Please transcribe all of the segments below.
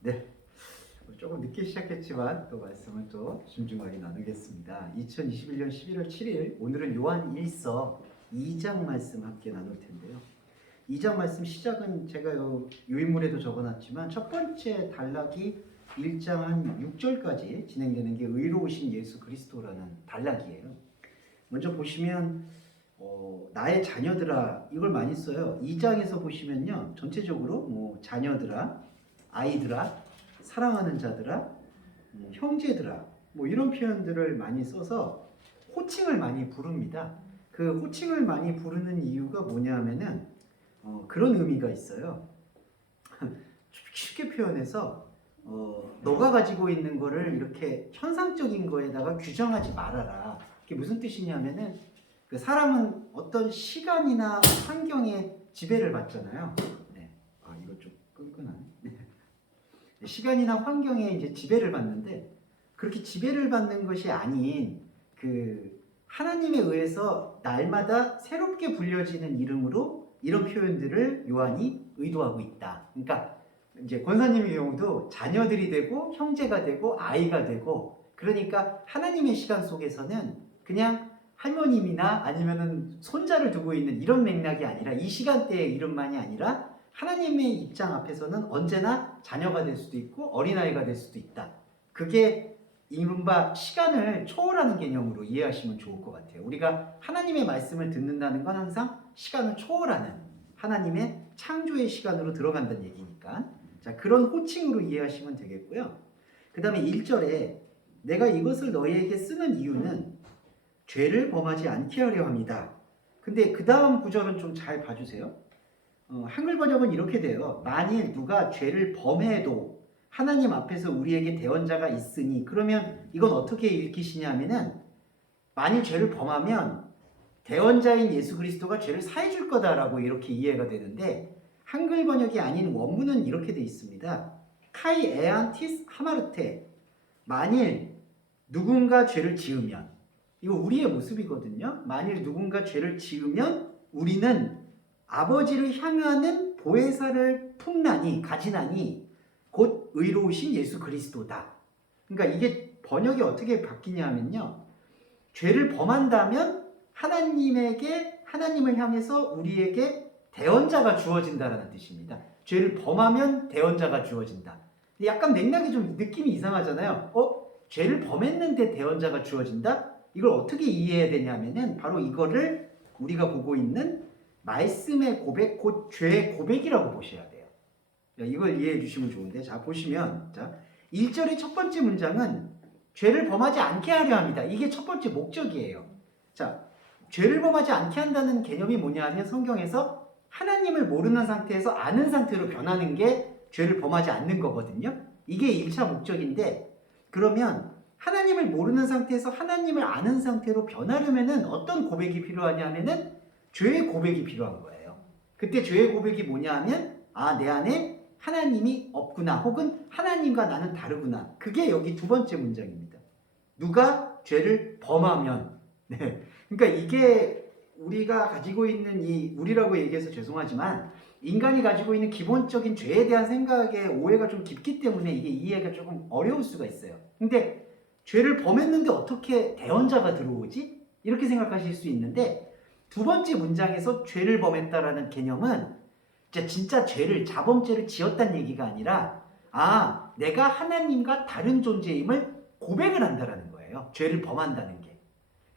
네, 조금 늦게 시작했지만 또 말씀을 또 신중하게 나누겠습니다. 2021년 11월 7일 오늘은 요한 1서 2장 말씀 함께 나눌 텐데요. 2장 말씀 시작은 제가 요인물에도 적어놨지만 첫 번째 단락이 1장 한 6절까지 진행되는 게 의로우신 예수 그리스도라는 단락이에요. 먼저 보시면 나의 자녀들아 이걸 많이 써요. 2장에서 보시면요 전체적으로 뭐 자녀들아, 아이들아, 사랑하는 자들아, 형제들아 뭐 이런 표현들을 많이 써서 호칭을 많이 부릅니다. 그 호칭을 많이 부르는 이유가 뭐냐면은 그런 의미가 있어요. 쉽게 표현해서 너가 가지고 있는 거를 이렇게 현상적인 거에다가 규정하지 말아라. 그게 무슨 뜻이냐면은 그 사람은 어떤 시간이나 환경에 지배를 받잖아요. 네. 아 이거 좀 끈끈하네. 네. 시간이나 환경에 이제 지배를 받는데 그렇게 지배를 받는 것이 아닌 그 하나님에 의해서 날마다 새롭게 불려지는 이름으로 이런 표현들을 요한이 의도하고 있다. 그러니까 이제 권사님의 경우도 자녀들이 되고 형제가 되고 아이가 되고 그러니까 하나님의 시간 속에서는 그냥 할머님이나 아니면은 손자를 두고 있는 이런 맥락이 아니라 이 시간대의 이름만이 아니라 하나님의 입장 앞에서는 언제나 자녀가 될 수도 있고 어린아이가 될 수도 있다. 그게 이른바 시간을 초월하는 개념으로 이해하시면 좋을 것 같아요. 우리가 하나님의 말씀을 듣는다는 건 항상 시간을 초월하는 하나님의 창조의 시간으로 들어간다는 얘기니까 자 그런 호칭으로 이해하시면 되겠고요. 그 다음에 1절에 내가 이것을 너희에게 쓰는 이유는 죄를 범하지 않게 하려 합니다. 근데 그 다음 구절은 좀 잘 봐주세요. 한글 번역은 이렇게 돼요. 만일 누가 죄를 범해도 하나님 앞에서 우리에게 대언자가 있으니 그러면 이건 어떻게 읽히시냐면은 만일 죄를 범하면 대언자인 예수 그리스도가 죄를 사해 줄 거다라고 이렇게 이해가 되는데 한글 번역이 아닌 원문은 이렇게 돼 있습니다. 카이 에안티스 하마르테 만일 누군가 죄를 지으면 이거 우리의 모습이거든요. 만일 누군가 죄를 지으면 우리는 아버지를 향하는 보혜사를 품나니 가지나니 곧 의로우신 예수 그리스도다. 그러니까 이게 번역이 어떻게 바뀌냐면요. 죄를 범한다면 하나님을 향해서 우리에게 대언자가 주어진다라는 뜻입니다. 죄를 범하면 대언자가 주어진다. 약간 맥락이 좀 느낌이 이상하잖아요. 죄를 범했는데 대언자가 주어진다? 이걸 어떻게 이해해야 되냐면은 바로 이거를 우리가 보고 있는 말씀의 고백, 곧 죄의 고백이라고 보셔야 돼요. 이걸 이해해 주시면 좋은데, 자, 보시면, 자, 1절의 첫 번째 문장은 죄를 범하지 않게 하려 합니다. 이게 첫 번째 목적이에요. 자, 죄를 범하지 않게 한다는 개념이 뭐냐 하면 성경에서 하나님을 모르는 상태에서 아는 상태로 변하는 게 죄를 범하지 않는 거거든요. 이게 1차 목적인데, 그러면 하나님을 모르는 상태에서 하나님을 아는 상태로 변하려면은 어떤 고백이 필요하냐면은 죄의 고백이 필요한 거예요. 그때 죄의 고백이 뭐냐 하면 내 안에 하나님이 없구나 혹은 하나님과 나는 다르구나. 그게 여기 두 번째 문장입니다. 누가 죄를 범하면 네. 그러니까 이게 우리가 가지고 있는 우리라고 얘기해서 죄송하지만 인간이 가지고 있는 기본적인 죄에 대한 생각에 오해가 좀 깊기 때문에 이게 이해가 조금 어려울 수가 있어요. 근데 죄를 범했는데 어떻게 대언자가 들어오지? 이렇게 생각하실 수 있는데 두 번째 문장에서 죄를 범했다라는 개념은 진짜 자범죄를 지었다는 얘기가 아니라 내가 하나님과 다른 존재임을 고백을 한다라는 거예요. 죄를 범한다는 게.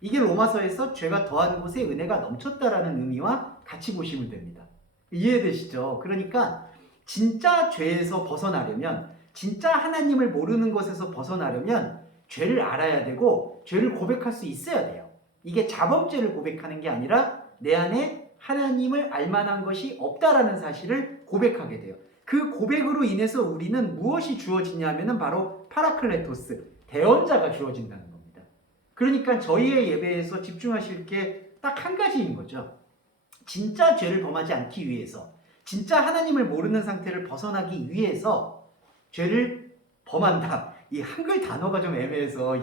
이게 로마서에서 죄가 더한 곳에 은혜가 넘쳤다라는 의미와 같이 보시면 됩니다. 이해되시죠? 그러니까 진짜 죄에서 벗어나려면 진짜 하나님을 모르는 것에서 벗어나려면 죄를 알아야 되고 죄를 고백할 수 있어야 돼요. 이게 자범죄를 고백하는 게 아니라 내 안에 하나님을 알만한 것이 없다라는 사실을 고백하게 돼요. 그 고백으로 인해서 우리는 무엇이 주어지냐면은 바로 파라클레토스, 대언자가 주어진다는 겁니다. 그러니까 저희의 예배에서 집중하실 게 딱 한 가지인 거죠. 진짜 죄를 범하지 않기 위해서, 진짜 하나님을 모르는 상태를 벗어나기 위해서 죄를 범한다. 이 한글 단어가 좀 애매해서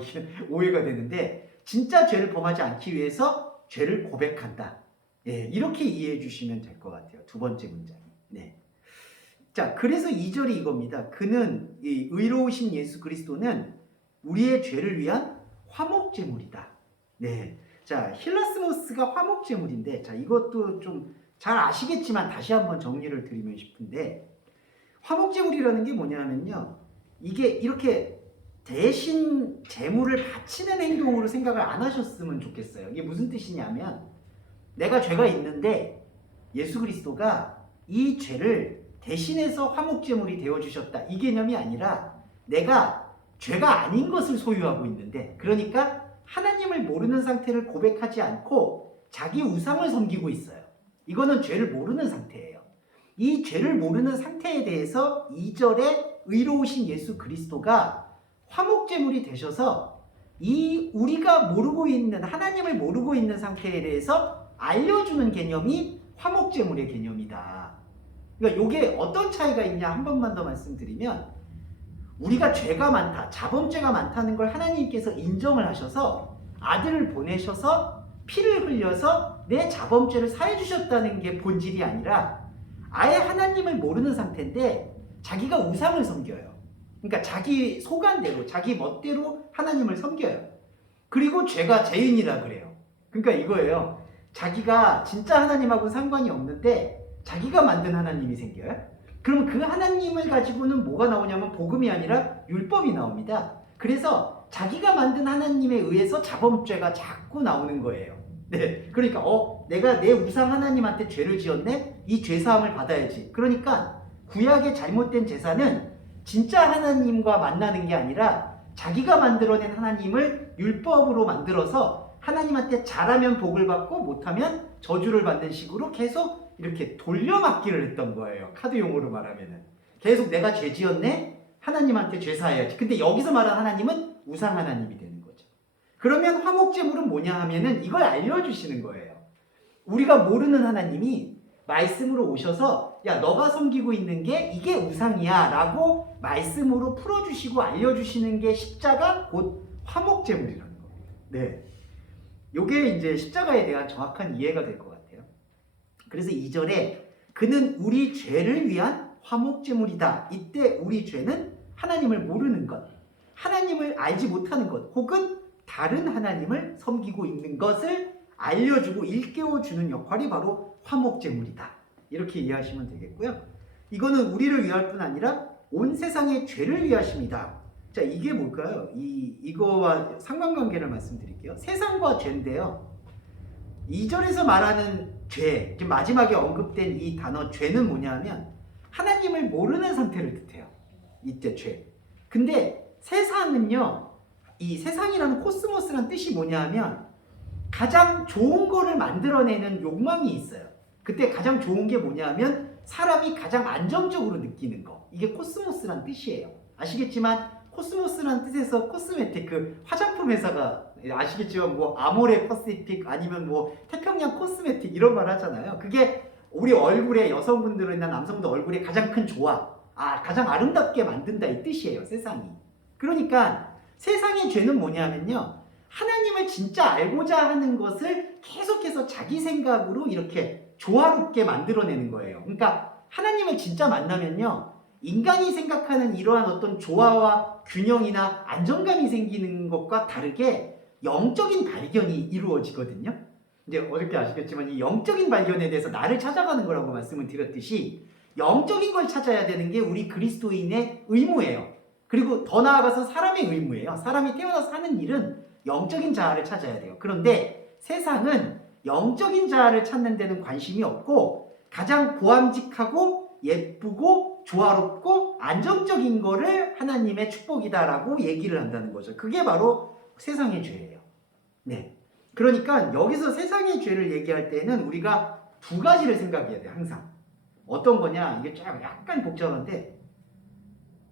오해가 되는데 진짜 죄를 범하지 않기 위해서 죄를 고백한다. 예, 이렇게 이해해 주시면 될 것 같아요. 두 번째 문장이. 네. 자, 그래서 2절이 이겁니다. 그는 이 의로우신 예수 그리스도는 우리의 죄를 위한 화목제물이다. 네. 자, 힐라스모스가 화목제물인데, 자, 이것도 좀 잘 아시겠지만 다시 한번 정리를 드리면 싶은데, 화목제물이라는 게 뭐냐면요. 이게 이렇게 대신 제물을 바치는 행동으로 생각을 안 하셨으면 좋겠어요. 이게 무슨 뜻이냐면, 내가 죄가 있는데 예수 그리스도가 이 죄를 대신해서 화목제물이 되어주셨다. 이 개념이 아니라 내가 죄가 아닌 것을 소유하고 있는데, 그러니까 하나님을 모르는 상태를 고백하지 않고 자기 우상을 섬기고 있어요. 이거는 죄를 모르는 상태예요. 이 죄를 모르는 상태에 대해서 2절에 의로우신 예수 그리스도가 화목제물이 되셔서 이 우리가 모르고 있는 하나님을 모르고 있는 상태에 대해서 알려주는 개념이 화목제물의 개념이다. 그러니까 이게 어떤 차이가 있냐 한 번만 더 말씀드리면, 우리가 죄가 많다, 자범죄가 많다는 걸 하나님께서 인정을 하셔서 아들을 보내셔서 피를 흘려서 내 자범죄를 사해 주셨다는 게 본질이 아니라, 아예 하나님을 모르는 상태인데 자기가 우상을 섬겨요. 그러니까 자기 소관대로 자기 멋대로 하나님을 섬겨요. 그리고 죄가 죄인이라 그래요. 그러니까 이거예요. 자기가 진짜 하나님하고 상관이 없는데 자기가 만든 하나님이 생겨요. 그럼 그 하나님을 가지고는 뭐가 나오냐면 복음이 아니라 율법이 나옵니다. 그래서 자기가 만든 하나님에 의해서 자범죄가 자꾸 나오는 거예요. 네, 그러니까 내가 내 우상 하나님한테 죄를 지었네? 이 죄사함을 받아야지. 그러니까 구약의 잘못된 제사는 진짜 하나님과 만나는 게 아니라 자기가 만들어낸 하나님을 율법으로 만들어서 하나님한테 잘하면 복을 받고 못하면 저주를 받는 식으로 계속 이렇게 돌려막기를 했던 거예요. 카드용어로 말하면은. 계속 내가 죄 지었네? 하나님한테 죄 사해야지. 근데 여기서 말하는 하나님은 우상 하나님이 되는 거죠. 그러면 화목제물은 뭐냐 하면은 이걸 알려주시는 거예요. 우리가 모르는 하나님이 말씀으로 오셔서 야, 너가 섬기고 있는 게 이게 우상이야 라고 말씀으로 풀어주시고 알려주시는 게 십자가 곧 화목제물이라는 겁니다. 네, 요게 이제 십자가에 대한 정확한 이해가 될 것 같아요. 그래서 2절에 그는 우리 죄를 위한 화목제물이다. 이때 우리 죄는 하나님을 모르는 것, 하나님을 알지 못하는 것, 혹은 다른 하나님을 섬기고 있는 것을 알려주고 일깨워주는 역할이 바로 화목제물이다. 이렇게 이해하시면 되겠고요. 이거는 우리를 위할 뿐 아니라 온 세상의 죄를 위하십니다. 자, 이게 뭘까요? 이거와 상관관계를 말씀드릴게요. 세상과 죄인데요. 2절에서 말하는 죄, 지금 마지막에 언급된 이 단어 죄는 뭐냐면 하나님을 모르는 상태를 뜻해요. 이때 죄. 근데 세상은요, 이 세상이라는 코스모스라는 뜻이 뭐냐면 가장 좋은 거를 만들어내는 욕망이 있어요. 그때 가장 좋은 게 뭐냐면 사람이 가장 안정적으로 느끼는 거. 이게 코스모스란 뜻이에요. 아시겠지만 코스모스란 뜻에서 코스메틱, 그 화장품 회사가 아시겠지만 뭐 아모레 퍼시픽 아니면 뭐 태평양 코스메틱 이런 말 하잖아요. 그게 우리 얼굴에, 여성분들이나 남성분들 얼굴에 가장 큰 조화, 가장 아름답게 만든다 이 뜻이에요. 세상이. 그러니까 세상의 죄는 뭐냐면요, 하나님을 진짜 알고자 하는 것을 계속해서 자기 생각으로 이렇게 조화롭게 만들어내는 거예요. 그러니까 하나님을 진짜 만나면요, 인간이 생각하는 이러한 어떤 조화와 균형이나 안정감이 생기는 것과 다르게 영적인 발견이 이루어지거든요. 이제 어저께 아시겠지만 이 영적인 발견에 대해서 나를 찾아가는 거라고 말씀을 드렸듯이 영적인 걸 찾아야 되는 게 우리 그리스도인의 의무예요. 그리고 더 나아가서 사람의 의무예요. 사람이 태어나서 하는 일은 영적인 자아를 찾아야 돼요. 그런데 세상은 영적인 자아를 찾는 데는 관심이 없고 가장 고함직하고 예쁘고 조화롭고 안정적인 거를 하나님의 축복이다라고 얘기를 한다는 거죠. 그게 바로 세상의 죄예요. 네. 그러니까 여기서 세상의 죄를 얘기할 때는 우리가 두 가지를 생각해야 돼요. 항상. 어떤 거냐? 이게 약간 복잡한데,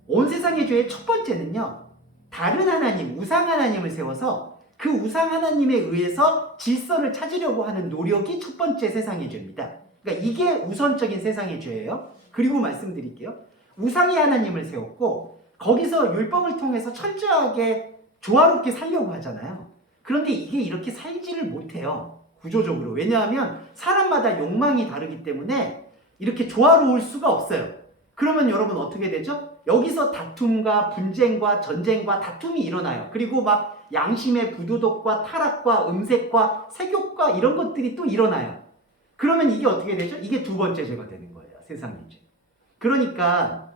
온 세상의 죄의 첫 번째는요, 다른 하나님, 우상 하나님을 세워서 그 우상 하나님에 의해서 질서를 찾으려고 하는 노력이 첫 번째 세상의 죄입니다. 그러니까 이게 우선적인 세상의 죄예요. 그리고 말씀드릴게요. 우상의 하나님을 세웠고 거기서 율법을 통해서 철저하게 조화롭게 살려고 하잖아요. 그런데 이게 이렇게 살지를 못해요. 구조적으로. 왜냐하면 사람마다 욕망이 다르기 때문에 이렇게 조화로울 수가 없어요. 그러면 여러분 어떻게 되죠? 여기서 다툼과 분쟁과 전쟁과 다툼이 일어나요. 그리고 막 양심의 부도덕과 타락과 음색과 색욕과 이런 것들이 또 일어나요. 그러면 이게 어떻게 되죠? 이게 두 번째 죄가 되는 거예요. 세상의 죄. 그러니까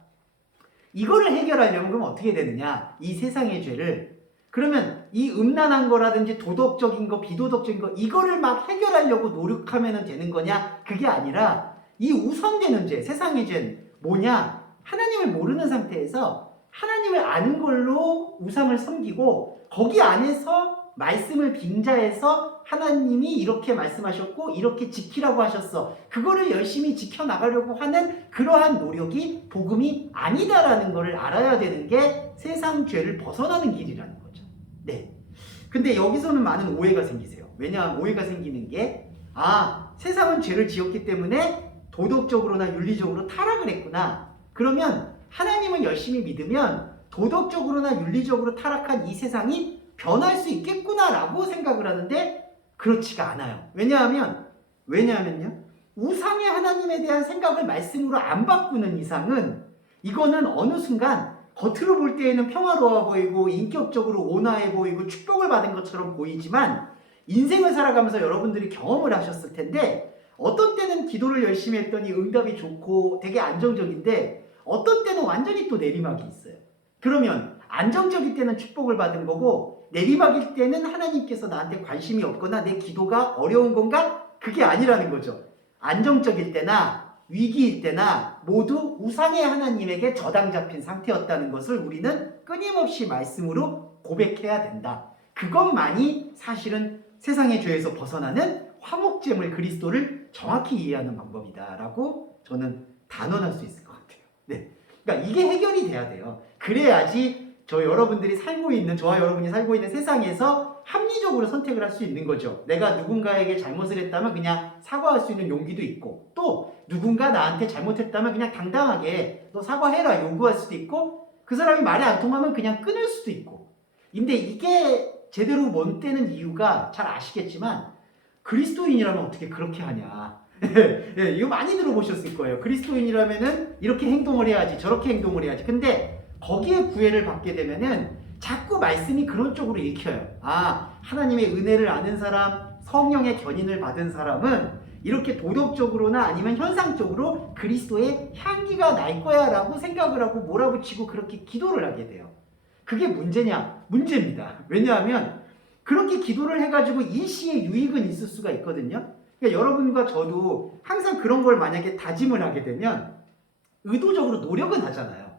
이거를 해결하려면 그럼 어떻게 되느냐? 이 세상의 죄를 그러면 이 음란한 거라든지 도덕적인 거, 비도덕적인 거 이거를 막 해결하려고 노력하면 되는 거냐? 그게 아니라 이 우선되는 죄, 세상의 죄는 뭐냐? 하나님을 모르는 상태에서 하나님을 아는 걸로 우상을 섬기고 거기 안에서 말씀을 빙자해서 하나님이 이렇게 말씀하셨고 이렇게 지키라고 하셨어. 그거를 열심히 지켜나가려고 하는 그러한 노력이 복음이 아니다라는 것을 알아야 되는 게 세상 죄를 벗어나는 길이라는 거죠. 네. 근데 여기서는 많은 오해가 생기세요. 왜냐하면 오해가 생기는 게 세상은 죄를 지었기 때문에 도덕적으로나 윤리적으로 타락을 했구나. 그러면 하나님을 열심히 믿으면 도덕적으로나 윤리적으로 타락한 이 세상이 변할 수 있겠구나라고 생각을 하는데 그렇지가 않아요. 왜냐하면요. 우상의 하나님에 대한 생각을 말씀으로 안 바꾸는 이상은 이거는 어느 순간 겉으로 볼 때에는 평화로워 보이고 인격적으로 온화해 보이고 축복을 받은 것처럼 보이지만 인생을 살아가면서 여러분들이 경험을 하셨을 텐데 어떤 때는 기도를 열심히 했더니 응답이 좋고 되게 안정적인데 어떤 때는 완전히 또 내리막이 있어요. 그러면 안정적일 때는 축복을 받은 거고 내리막일 때는 하나님께서 나한테 관심이 없거나 내 기도가 어려운 건가? 그게 아니라는 거죠. 안정적일 때나 위기일 때나 모두 우상의 하나님에게 저당 잡힌 상태였다는 것을 우리는 끊임없이 말씀으로 고백해야 된다. 그것만이 사실은 세상의 죄에서 벗어나는 화목제물 그리스도를 정확히 이해하는 방법이다라고 저는 단언할 수 있을 것 같아요. 네, 그러니까 이게 해결이 돼야 돼요. 그래야지 저와 여러분이 살고 있는 세상에서 합리적으로 선택을 할 수 있는 거죠. 내가 누군가에게 잘못을 했다면 그냥 사과할 수 있는 용기도 있고 또 누군가 나한테 잘못했다면 그냥 당당하게 너 사과해라 요구할 수도 있고 그 사람이 말이 안 통하면 그냥 끊을 수도 있고 근데 이게 제대로 못 되는 이유가 잘 아시겠지만 그리스도인이라면 어떻게 그렇게 하냐. 예, 이거 많이 들어보셨을 거예요. 그리스도인이라면은 이렇게 행동을 해야지 저렇게 행동을 해야지. 근데 거기에 구애를 받게 되면은 자꾸 말씀이 그런 쪽으로 읽혀요. 하나님의 은혜를 아는 사람, 성령의 견인을 받은 사람은 이렇게 도덕적으로나 아니면 현상적으로 그리스도의 향기가 날 거야 라고 생각을 하고 몰아붙이고 그렇게 기도를 하게 돼요. 그게 문제냐? 문제입니다. 왜냐하면 그렇게 기도를 해가지고 일시의 유익은 있을 수가 있거든요. 그러니까 여러분과 저도 항상 그런 걸 만약에 다짐을 하게 되면 의도적으로 노력은 하잖아요.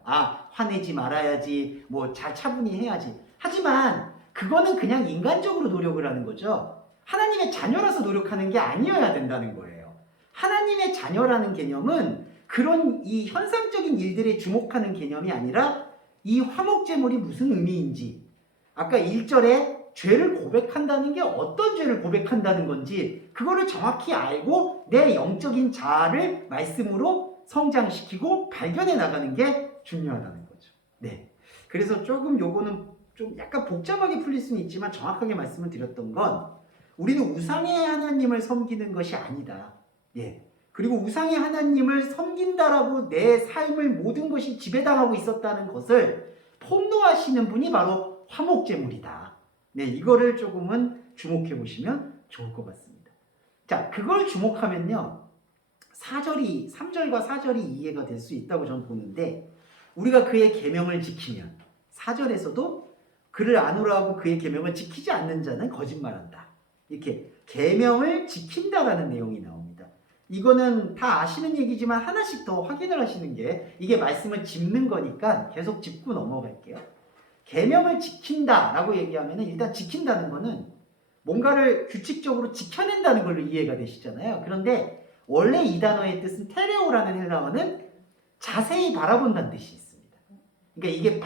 화내지 말아야지, 뭐 잘 차분히 해야지. 하지만 그거는 그냥 인간적으로 노력을 하는 거죠. 하나님의 자녀라서 노력하는 게 아니어야 된다는 거예요. 하나님의 자녀라는 개념은 그런 이 현상적인 일들에 주목하는 개념이 아니라 이 화목제물이 무슨 의미인지 아까 1절에 죄를 고백한다는 게 어떤 죄를 고백한다는 건지 그거를 정확히 알고 내 영적인 자아를 말씀으로 성장시키고 발견해 나가는 게 중요하다는 거죠. 네. 그래서 조금 요거는 좀 약간 복잡하게 풀릴 수는 있지만 정확하게 말씀을 드렸던 건 우리는 우상의 하나님을 섬기는 것이 아니다. 예. 그리고 우상의 하나님을 섬긴다라고 내 삶을 모든 것이 지배당하고 있었다는 것을 폭로하시는 분이 바로 화목제물이다. 네, 이거를 조금은 주목해 보시면 좋을 것 같습니다. 자, 그걸 주목하면요. 3절과 4절이 이해가 될 수 있다고 저는 보는데 우리가 그의 계명을 지키면 4절에서도 그를 아노라 하고 그의 계명을 지키지 않는 자는 거짓말한다. 이렇게 계명을 지킨다라는 내용이 나옵니다. 이거는 다 아시는 얘기지만 하나씩 더 확인을 하시는 게 이게 말씀을 짚는 거니까 계속 짚고 넘어갈게요. 계명을 지킨다라고 얘기하면 일단 지킨다는 거는 뭔가를 규칙적으로 지켜낸다는 걸로 이해가 되시잖아요. 그런데 원래 이 단어의 뜻은 테레오라는 헬라어는 자세히 바라본다는 뜻이 있습니다. 그러니까 이게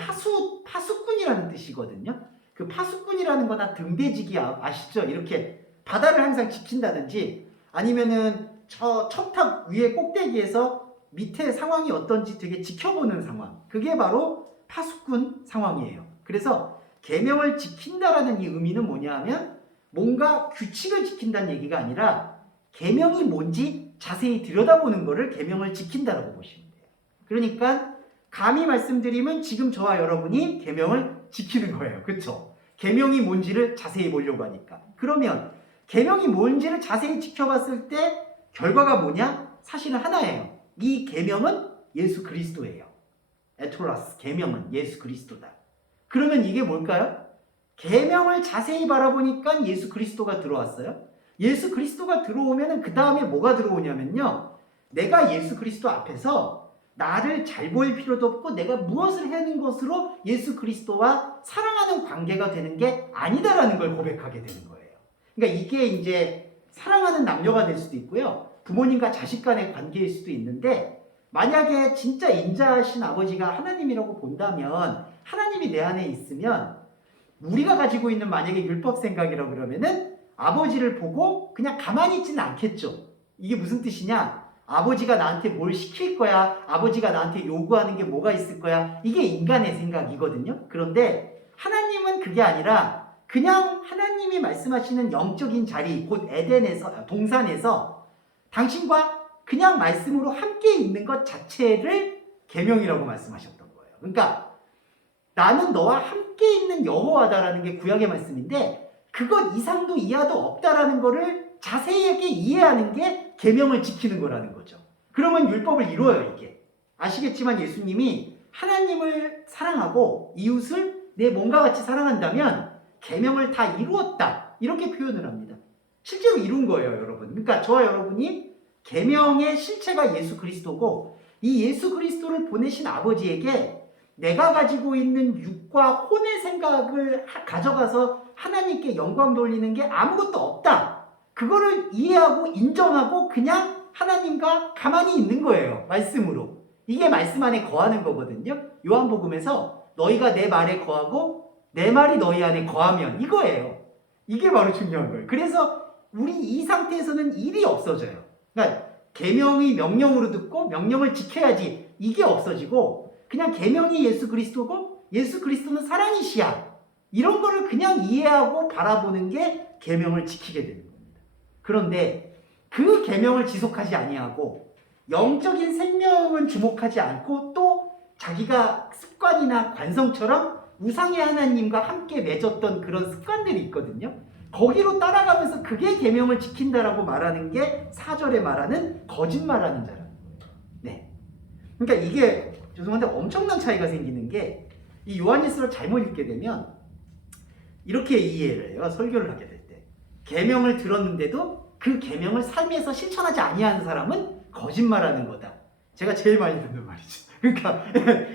파수꾼이라는 뜻이거든요. 그 파수꾼이라는 거나 등대지기 아시죠? 이렇게 바다를 항상 지킨다든지 아니면은 저 첨탑 위에 꼭대기에서 밑에 상황이 어떤지 되게 지켜보는 상황. 그게 바로 파수꾼 상황이에요. 그래서 계명을 지킨다라는 이 의미는 뭐냐 하면 뭔가 규칙을 지킨다는 얘기가 아니라 계명이 뭔지 자세히 들여다보는 거를 계명을 지킨다라고 보시면 돼요. 그러니까 감히 말씀드리면 지금 저와 여러분이 계명을 지키는 거예요. 그렇죠? 계명이 뭔지를 자세히 보려고 하니까. 그러면 계명이 뭔지를 자세히 지켜봤을 때 결과가 뭐냐? 사실은 하나예요. 이 계명은 예수 그리스도예요. 에토라스, 계명은 예수 그리스도다. 그러면 이게 뭘까요? 계명을 자세히 바라보니까 예수 그리스도가 들어왔어요. 예수 그리스도가 들어오면 그 다음에 뭐가 들어오냐면요. 내가 예수 그리스도 앞에서 나를 잘 보일 필요도 없고 내가 무엇을 하는 것으로 예수 그리스도와 사랑하는 관계가 되는 게 아니다라는 걸 고백하게 되는 거예요. 그러니까 이게 이제 사랑하는 남녀가 될 수도 있고요. 부모님과 자식 간의 관계일 수도 있는데 만약에 진짜 인자하신 아버지가 하나님이라고 본다면 하나님이 내 안에 있으면 우리가 가지고 있는 만약에 율법 생각이라고 그러면은 아버지를 보고 그냥 가만히 있지는 않겠죠. 이게 무슨 뜻이냐? 아버지가 나한테 뭘 시킬 거야. 아버지가 나한테 요구하는 게 뭐가 있을 거야. 이게 인간의 생각이거든요. 그런데 하나님은 그게 아니라 그냥 하나님이 말씀하시는 영적인 자리, 곧 에덴에서, 동산에서 당신과 그냥 말씀으로 함께 있는 것 자체를 계명이라고 말씀하셨던 거예요. 그러니까 나는 너와 함께 있는 여호와다라는 게 구약의 말씀인데 그것 이상도 이하도 없다라는 거를 자세하게 이해하는 게 계명을 지키는 거라는 거죠. 그러면 율법을 이루어요, 이게. 아시겠지만 예수님이 하나님을 사랑하고 이웃을 내 몸과 같이 사랑한다면 계명을 다 이루었다. 이렇게 표현을 합니다. 실제로 이룬 거예요, 여러분. 그러니까 저와 여러분이 계명의 실체가 예수 그리스도고 이 예수 그리스도를 보내신 아버지에게 내가 가지고 있는 육과 혼의 생각을 가져가서 하나님께 영광 돌리는 게 아무것도 없다. 그거를 이해하고 인정하고 그냥 하나님과 가만히 있는 거예요. 말씀으로. 이게 말씀 안에 거하는 거거든요. 요한복음에서 너희가 내 말에 거하고 내 말이 너희 안에 거하면 이거예요. 이게 바로 중요한 거예요. 그래서 우리 이 상태에서는 일이 없어져요. 그러니까 계명이 명령으로 듣고 명령을 지켜야지 이게 없어지고 그냥 계명이 예수 그리스도고 예수 그리스도는 사랑이시야. 이런 거를 그냥 이해하고 바라보는 게 계명을 지키게 되는 겁니다. 그런데 그 계명을 지속하지 아니하고 영적인 생명은 주목하지 않고 또 자기가 습관이나 관성처럼 우상의 하나님과 함께 맺었던 그런 습관들이 있거든요. 거기로 따라가면서 그게 계명을 지킨다라고 말하는 게 4절에 말하는 거짓말하는 자라는 거예요. 네. 그러니까 이게 죄송한데 엄청난 차이가 생기는 게 이 요한일서를 잘못 읽게 되면 이렇게 이해를 해요. 설교를 하게 될 때. 계명을 들었는데도 그 계명을 삶에서 실천하지 아니하는 사람은 거짓말하는 거다. 제가 제일 많이 듣는 말이죠. 그러니까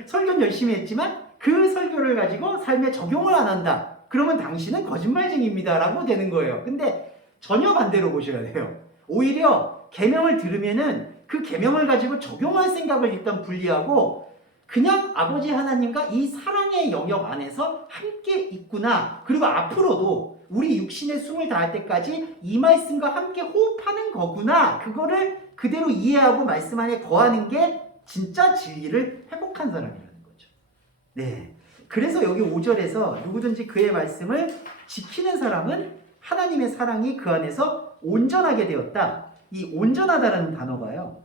설교는 열심히 했지만 그 설교를 가지고 삶에 적용을 안 한다. 그러면 당신은 거짓말쟁이입니다. 라고 되는 거예요. 근데 전혀 반대로 보셔야 돼요. 오히려 계명을 들으면은 그 계명을 가지고 적용할 생각을 일단 분리하고 그냥 아버지 하나님과 이 사랑의 영역 안에서 함께 있구나. 그리고 앞으로도 우리 육신의 숨을 다할 때까지 이 말씀과 함께 호흡하는 거구나. 그거를 그대로 이해하고 말씀 안에 거하는 게 진짜 진리를 회복한 사람이라는 거죠. 네. 그래서 여기 5절에서 누구든지 그의 말씀을 지키는 사람은 하나님의 사랑이 그 안에서 온전하게 되었다. 이 온전하다라는 단어가요.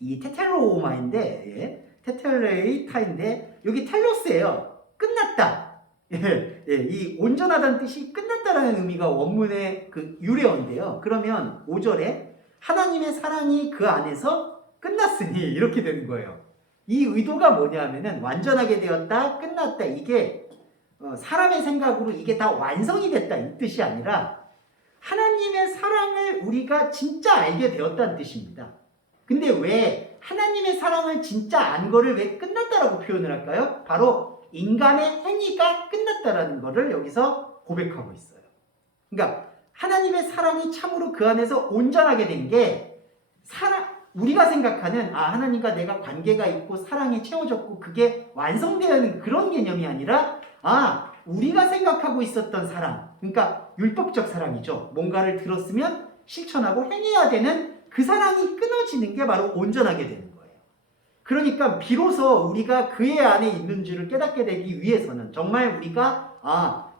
이 테텔로마인데 예, 테텔레이타인데 여기 텔로스예요. 끝났다. 이 온전하다는 뜻이 끝났다라는 의미가 원문의 그 유래어인데요. 그러면 5절에 하나님의 사랑이 그 안에서 끝났으니 이렇게 되는 거예요. 이 의도가 뭐냐면은 완전하게 되었다, 끝났다. 이게 사람의 생각으로 이게 다 완성이 됐다 이 뜻이 아니라 하나님의 사랑을 우리가 진짜 알게 되었다는 뜻입니다. 근데 왜 하나님의 사랑을 진짜 안 거를 왜 끝났다라고 표현을 할까요? 바로 인간의 행위가 끝났다라는 거를 여기서 고백하고 있어요. 그러니까 하나님의 사랑이 참으로 그 안에서 온전하게 된 게 우리가 생각하는 하나님과 내가 관계가 있고 사랑이 채워졌고 그게 완성되어 있는 그런 개념이 아니라 우리가 생각하고 있었던 사랑, 그러니까 율법적 사랑이죠. 뭔가를 들었으면 실천하고 행해야 되는 그 사랑이 끊어지는 게 바로 온전하게 되는 거예요. 그러니까 비로소 우리가 그의 안에 있는 줄을 깨닫게 되기 위해서는 정말 우리가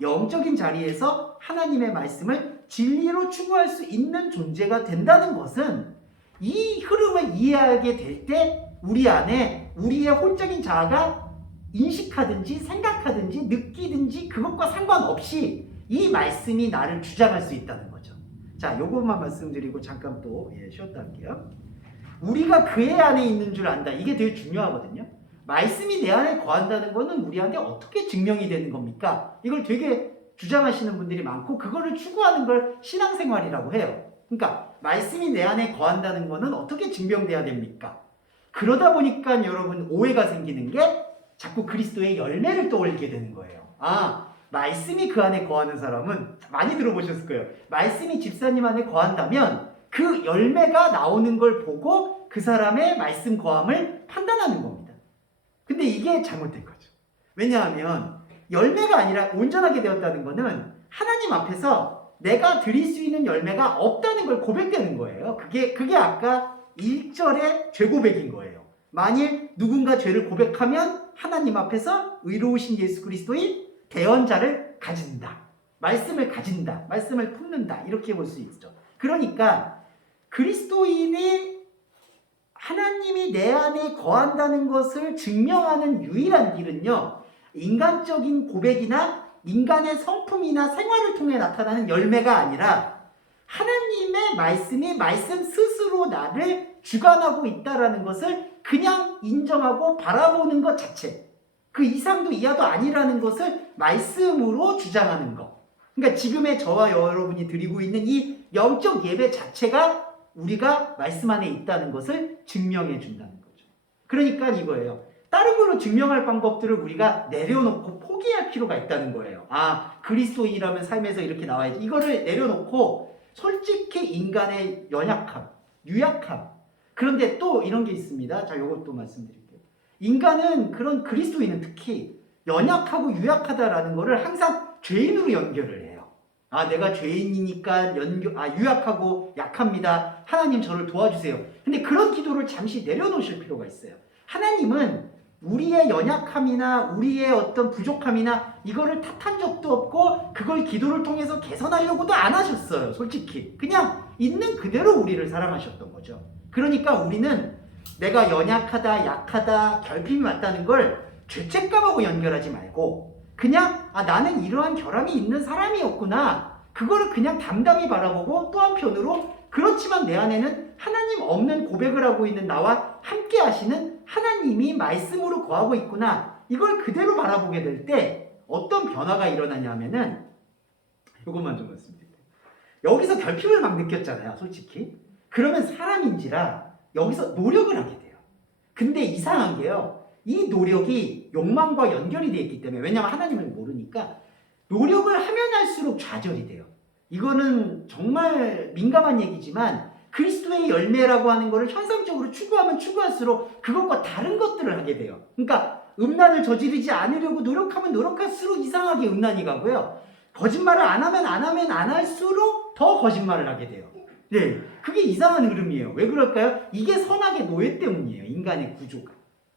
영적인 자리에서 하나님의 말씀을 진리로 추구할 수 있는 존재가 된다는 것은 이 흐름을 이해하게 될 때 우리 안에 우리의 홀적인 자아가 인식하든지 생각하든지 느끼든지 그것과 상관없이 이 말씀이 나를 주장할 수 있다는 거죠. 자, 요것만 말씀드리고 잠깐 또 쉬었다 할게요. 우리가 그의 안에 있는 줄 안다. 이게 되게 중요하거든요. 말씀이 내 안에 거한다는 거는 우리한테 어떻게 증명이 되는 겁니까? 이걸 되게 주장하시는 분들이 많고 그거를 추구하는 걸 신앙생활이라고 해요. 그러니까 말씀이 내 안에 거한다는 거는 어떻게 증명돼야 됩니까? 그러다 보니까 여러분 오해가 생기는 게 자꾸 그리스도의 열매를 떠올리게 되는 거예요. 아, 말씀이 그 안에 거하는 사람은 많이 들어보셨을 거예요. 말씀이 집사님 안에 거한다면 그 열매가 나오는 걸 보고 그 사람의 말씀 거함을 판단하는 겁니다. 근데 이게 잘못된 거죠. 왜냐하면 열매가 아니라 온전하게 되었다는 거는 하나님 앞에서 내가 드릴 수 있는 열매가 없다는 걸 고백되는 거예요. 그게 아까 1절의 죄 고백인 거예요. 만일 누군가 죄를 고백하면 하나님 앞에서 의로우신 예수 그리스도인 대언자를 가진다. 말씀을 가진다. 말씀을 품는다. 이렇게 볼 수 있죠. 그러니까 그리스도인이 하나님이 내 안에 거한다는 것을 증명하는 유일한 길은요, 인간적인 고백이나 인간의 성품이나 생활을 통해 나타나는 열매가 아니라 하나님의 말씀이 말씀 스스로 나를 주관하고 있다는 것을 그냥 인정하고 바라보는 것 자체, 그 이상도 이하도 아니라는 것을 말씀으로 주장하는 것. 그러니까 지금의 저와 여러분이 드리고 있는 이 영적 예배 자체가 우리가 말씀 안에 있다는 것을 증명해 준다는 거죠. 그러니까 이거예요. 다른 거로 증명할 방법들을 우리가 내려놓고 포기할 필요가 있다는 거예요. 아, 그리스도인이라면 삶에서 이렇게 나와야지. 이거를 내려놓고 솔직히 인간의 연약함, 유약함. 그런데 또 이런 게 있습니다. 자, 이것도 말씀드릴게요. 인간은 그런 그리스도인은 특히 연약하고 유약하다라는 거를 항상 죄인으로 연결을 해요. 아, 내가 죄인이니까 유약하고 약합니다. 하나님 저를 도와주세요. 근데 그런 기도를 잠시 내려놓으실 필요가 있어요. 하나님은 우리의 연약함이나 우리의 어떤 부족함이나 이거를 탓한 적도 없고 그걸 기도를 통해서 개선하려고도 안 하셨어요. 솔직히. 그냥 있는 그대로 우리를 사랑하셨던 거죠. 그러니까 우리는 내가 연약하다, 약하다, 결핍이 왔다는 걸 죄책감하고 연결하지 말고 그냥 나는 이러한 결함이 있는 사람이었구나. 그거를 그냥 담담히 바라보고 또 한편으로 그렇지만 내 안에는 하나님 없는 고백을 하고 있는 나와 함께 하시는 하나님이 말씀으로 거하고 있구나. 이걸 그대로 바라보게 될 때 어떤 변화가 일어나냐면은 이것만 좀 말씀드릴게요. 여기서 결핍을 막 느꼈잖아요. 솔직히. 그러면 사람인지라 여기서 노력을 하게 돼요. 근데 이상한 게요. 이 노력이 욕망과 연결이 되어 있기 때문에 왜냐하면 하나님을 모르니까 노력을 하면 할수록 좌절이 돼요. 이거는 정말 민감한 얘기지만 그리스도의 열매라고 하는 것을 현상적으로 추구하면 추구할수록 그것과 다른 것들을 하게 돼요. 그러니까 음란을 저지르지 않으려고 노력하면 노력할수록 이상하게 음란이 가고요. 거짓말을 안 하면 안 할수록 더 거짓말을 하게 돼요. 네, 그게 이상한 흐름이에요. 왜 그럴까요? 이게 선악의 노예 때문이에요. 인간의 구조가.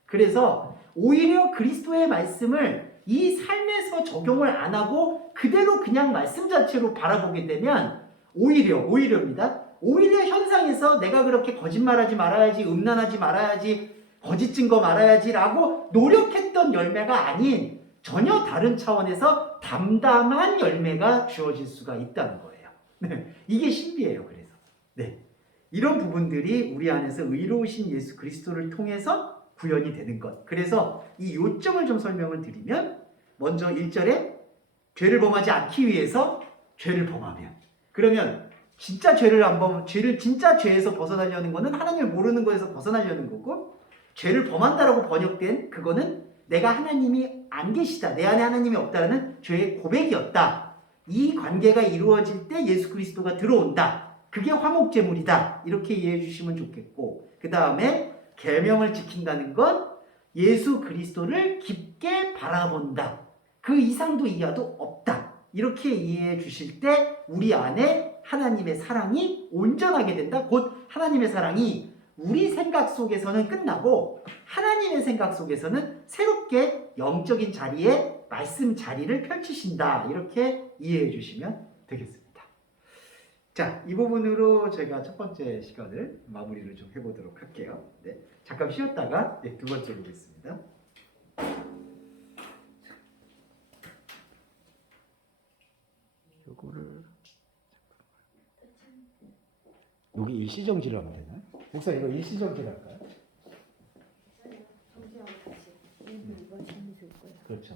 그래서 오히려 그리스도의 말씀을 이 삶에서 적용을 안 하고 그대로 그냥 말씀 자체로 바라보게 되면 오히려입니다. 오히려 현상에서 내가 그렇게 거짓말하지 말아야지, 음란하지 말아야지, 거짓 증거 말아야지 라고 노력했던 열매가 아닌 전혀 다른 차원에서 담담한 열매가 주어질 수가 있다는 거예요. 네, 이게 신비예요. 그래서 이런 부분들이 우리 안에서 의로우신 예수 그리스도를 통해서 구현이 되는 것. 그래서 이 요점을 좀 설명을 드리면 먼저 1절에 죄를 범하지 않기 위해서 죄를 범하면 그러면 진짜 죄를 진짜 죄에서 벗어나려는 거는 하나님을 모르는 거에서 벗어나려는 거고 죄를 범한다라고 번역된 그거는 내가 하나님이 안 계시다. 내 안에 하나님이 없다라는 죄의 고백이었다. 이 관계가 이루어질 때 예수 그리스도가 들어온다. 그게 화목제물이다. 이렇게 이해해 주시면 좋겠고 그 다음에 계명을 지킨다는 건 예수 그리스도를 깊게 바라본다. 그 이상도 이하도 없다. 이렇게 이해해 주실 때 우리 안에 하나님의 사랑이 온전하게 된다. 곧 하나님의 사랑이 우리 생각 속에서는 끝나고 하나님의 생각 속에서는 새롭게 영적인 자리에 말씀 자리를 펼치신다. 이렇게 이해해 주시면 되겠습니다. 자, 이 부분으로 제가 첫 번째 시간을 마무리를 좀 해보도록 할게요. 네, 잠깐 쉬었다가 네, 두 번째 보겠습니다. 요거를 여기 일시정지를 하면 되나요? 목사 이거 일시정지 할까요? 정지하고 다시. 이거 재밌을 거야. 그렇죠.